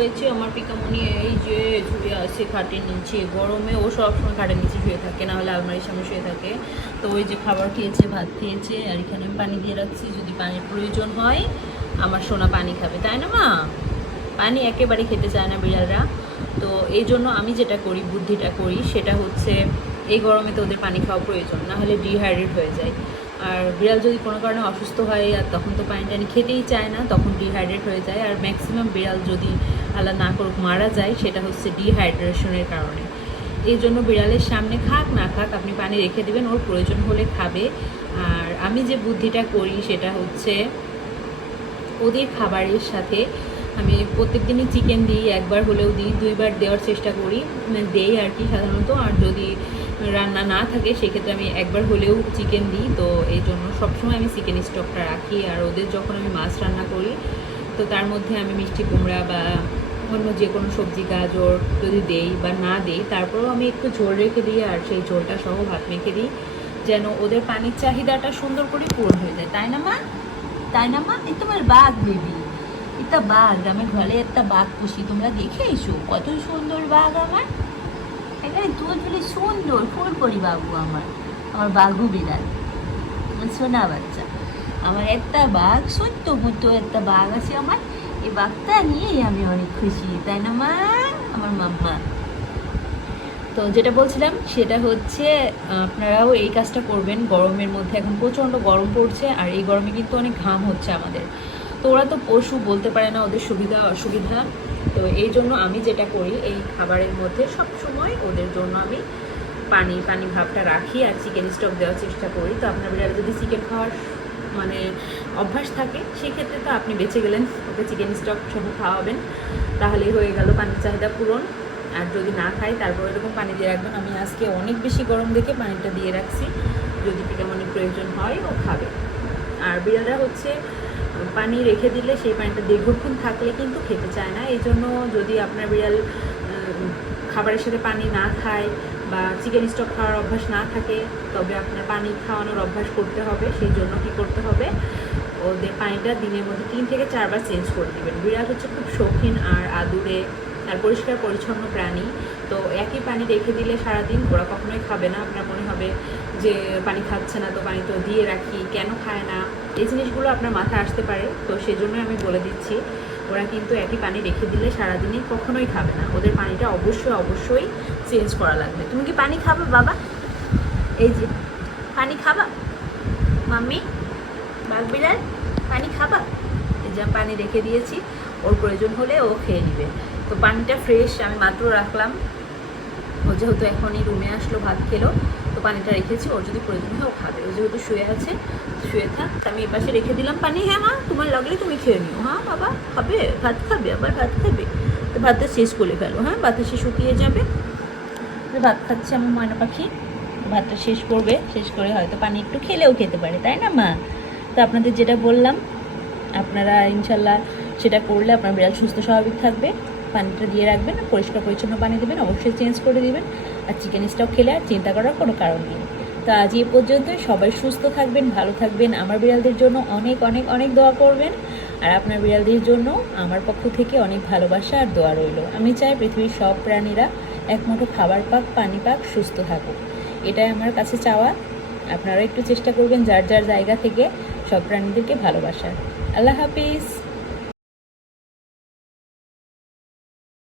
হয়েছে আমার পিকামণি এই যে ঝুড়ে আছে খাটের নিচে, গরমে ও সবসময় খাটের নিচে শুয়ে থাকে, না হলে আলমারির সামনে শুয়ে থাকে। তো ওই যে খাবার খেয়েছে, ভাত খেয়েছে, আর এখানে আমি পানি দিয়ে রাখছি, যদি পানির প্রয়োজন হয় আমার সোনা পানি খাবে, তাই না মা? পানি একেবারে খেতে চায় না বিড়ালরা। তো এই জন্য আমি যেটা করি, বুদ্ধিটা করি, সেটা হচ্ছে এই গরমে তো ওদের পানি খাওয়া প্রয়োজন, না হলে ডিহাইড্রেট হয়ে যায়। আর বিড়াল যদি কোনো কারণে অসুস্থ হয় আর তখন তো পানি টানি খেতেই চায় না, তখন ডিহাইড্রেট হয়ে যায়। আর ম্যাক্সিমাম বিড়াল যদি আল্লাহ না করুক মারা যায়, সেটা হচ্ছে ডিহাইড্রেশনের কারণে। এই জন্য বিড়ালের সামনে খাক না খাক আপনি পানি রেখে দেবেন, ওর প্রয়োজন হলে খাবে। আর আমি যে বুদ্ধিটা করি সেটা হচ্ছে ওদের খাবারের সাথে আমি প্রত্যেক দিনই চিকেন দিই, একবার হলেও দিই, 2বার দেওয়ার চেষ্টা করি, দেই আর কি সাধারণত। আর যদি রান্না না থাকে সেক্ষেত্রে আমি একবার হলেও চিকেন দিই। তো এই জন্য সবসময় আমি চিকেন স্টকটা রাখি। আর ওদের যখন আমি মাছ রান্না করি তো তার মধ্যে আমি মিষ্টি কুমড়া বা অন্য যে কোনো সবজি, গাজর যদি দেই বা না দিই, তারপরেও আমি একটু ঝোল রেখে দিই আর সেই ঝোলটা সহ ভাত মেখে দিই, যেন ওদের পানির চাহিদাটা সুন্দর করে পূরণ হয়ে যায়, তাই না মা? তাই না মা? এই তোমার বাঘ বেবি, এটা বাঘ, গ্রামের ঘরে একটা বাঘ পুষি, তোমরা দেখে এসো কত সুন্দর বাঘ আমার। এখানে তুই বলি সুন্দর ফুল করি বাবু আমার বাঘু বিড়াল, আমার সোনা বাচ্চা। আমার একটা বাঘ, সত্য মতো একটা বাঘ আছে আমার। এই বাঘটা নিয়েই আমি অনেক খুশি, তাই না মা? আমার মাম্মা। তো যেটা বলছিলাম সেটা হচ্ছে আপনারাও এই কাজটা করবেন গরমের মধ্যে। এখন প্রচণ্ড গরম পড়ছে আর এই গরমে কিন্তু অনেক ঘাম হচ্ছে আমাদের। তো ওরা তো পশু, বলতে পারে না ওদের সুবিধা অসুবিধা। তো এই জন্য আমি যেটা করি, এই খাবারের মধ্যে সব সময় ওদের জন্য আমি পানি পানি ভাবটা রাখি আর চিকেন স্টক দেওয়ার চেষ্টা করি। তো আপনার বিড়ালে যদি চিকেন খাওয়ার মানে অভ্যাস থাকে সেক্ষেত্রে তো আপনি বেঁচে গেলেন, ওকে চিকেন স্টক সহ খাওয়াবেন, তাহলেই হয়ে গেল পানির চাহিদা পূরণ। আর যদি না খাই তারপর এরকম পানি দিয়ে রাখবেন। আমি আজকে অনেক বেশি গরম দেখে পানিটা দিয়ে রাখছি, যদি পিকামনির প্রয়োজন হয় ও খাবে। আর বিড়ালরা হচ্ছে পানি রেখে দিলে সেই পানিটা দীর্ঘক্ষণ থাকলে কিন্তু খেতে চায় না। এই জন্য যদি আপনার বিড়াল খাবারের সাথে পানি না খায় বা চিকেন স্টক খাওয়ার অভ্যাস না থাকে, তবে আপনার পানি খাওয়ানোর অভ্যাস করতে হবে। সেই জন্য কী করতে হবে, ওদের পানিটা দিনের মধ্যে 3 থেকে 4 বার চেঞ্জ করে দেবেন। বিড়াল হচ্ছে খুব শৌখিন আর আদুরে আর পরিষ্কার পরিচ্ছন্ন প্রাণী। তো একই পানি রেখে দিলে সারাদিন ওরা কখনোই খাবে না। আপনার মনে হবে যে পানি খাচ্ছে না, তো পানি তো দিয়ে রাখি, কেন খায় না, এই জিনিসগুলো আপনার মাথায় আসতে পারে। তো সেই জন্য আমি বলে দিচ্ছি, ওরা কিন্তু একই পানি রেখে দিলে সারাদিনে কখনোই খাবে না। ওদের পানিটা অবশ্যই অবশ্যই চেঞ্জ করা লাগবে। তুমি কি পানি খাবে বাবা? এই যে পানি খাবা মাম্মি? বাঘ বিড়াল পানি খাবা? এই যে পানি রেখে দিয়েছি, ওর প্রয়োজন হলে ও খেয়ে নেবে। তো পানিটা ফ্রেশ আমি মাত্র রাখলাম। ও যেহেতু এখনই রুমে আসলো, ভাত খেলো, তো পানিটা রেখেছি, ওর যদি প্রয়োজন হয় ও খাবে। ও যেহেতু শুয়ে আছে, শুয়ে থাক, আমি এপাশে রেখে দিলাম পানি। হ্যাঁ মা, তোমার লাগলে তুমি খেয়ে নিও। হ্যাঁ বাবা খাবে, ভাত খাবে, আবার ভাত খাবে, তো ভাতটা শেষ করে ফেলো। হ্যাঁ, বাতাসে শুকিয়ে যাবে। ভাত খাচ্ছে আমার ময়না পাখি, ভাতটা শেষ করবে, শেষ করে হয়তো পানি একটু খেলেও খেতে পারে, তাই না মা? তো আপনাদের যেটা বললাম, আপনারা ইনশাল্লাহ সেটা করলে আপনার বিড়াল সুস্থ স্বাভাবিক থাকবে। পানিটা দিয়ে রাখবেন, পরিষ্কার পরিচ্ছন্ন পানি দেবেন, অবশ্যই চেঞ্জ করে দিবেন। আর চিকেন স্টক খেলে আর চিন্তা করার কোনো কারণ নেই। তো আজ এই পর্যন্ত, সবাই সুস্থ থাকবেন, ভালো থাকবেন। আমার বিড়ালদের জন্য অনেক অনেক অনেক দোয়া করবেন। আর আপনার বিড়ালদের জন্য আমার পক্ষ থেকে অনেক ভালোবাসা আর দোয়া রইল। আমি চাই পৃথিবীর সব প্রাণীরা এক মুঠো খাবার পাক, পানি পাক, সুস্থ থাকুক, এটাই আমার কাছে চাওয়া। আপনারা একটু চেষ্টা করবেন যার যার জায়গা থেকে সব প্রাণীদেরকে ভালোবাসার। আল্লাহ হাফিজ।